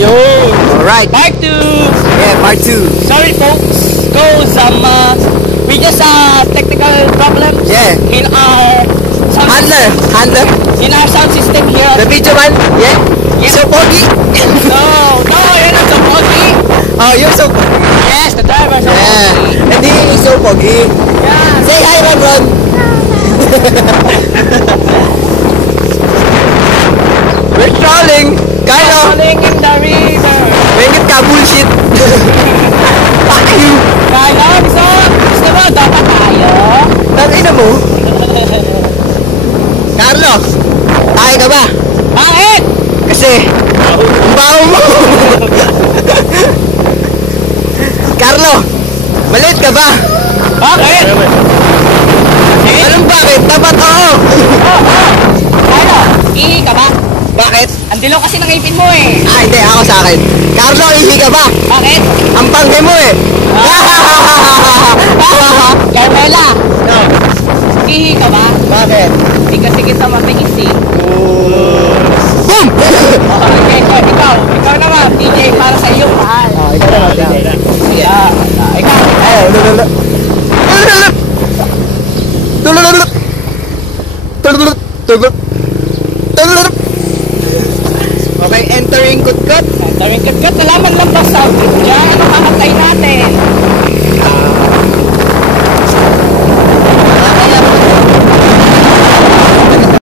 Yo! Alright. Part 2! Yeah, part 2. Sorry folks, cause we just technical problems Yeah. in our sound Handler. in our sound system here. The video man. Yeah. Yeah. So pogi. No, you're not so foggy. Oh, you're so. Yes, the driver's so Yeah. foggy. And he's so pogi. Yeah. Say hi, Ron. We're trolling. Kyle. Falling in the river. Bengit ka bullshit. Fuck you. Kaya, gusto mo, dapat tayo. Tangina mo. Carlo. Tayo ka ba? Bakit? Kasi ang baho mo. Carlo, maliit ka ba? Bakit? Anong bakit? Dapat oo. Ano? Ihi ka ba? Bakit? Ang dilaw kasi ng ngipin mo eh. Ah, hindi. Ako sa akin. Carlo, ihi ka ba? Bakit? Ang panghe mo eh. Carmela, No. ihi ka ba? Bakit? Hindi kasi kita matiis eh. Boom! Okay, ikaw naman, DJ, para sa iyo, mahal. Ah, ikaw na. Sige, ikaw. Ayaw, lululot. Lululot. Lululot. Lululot. Lululot. Okay, entering kutkot. Tawin kat, nalaman lang ba sa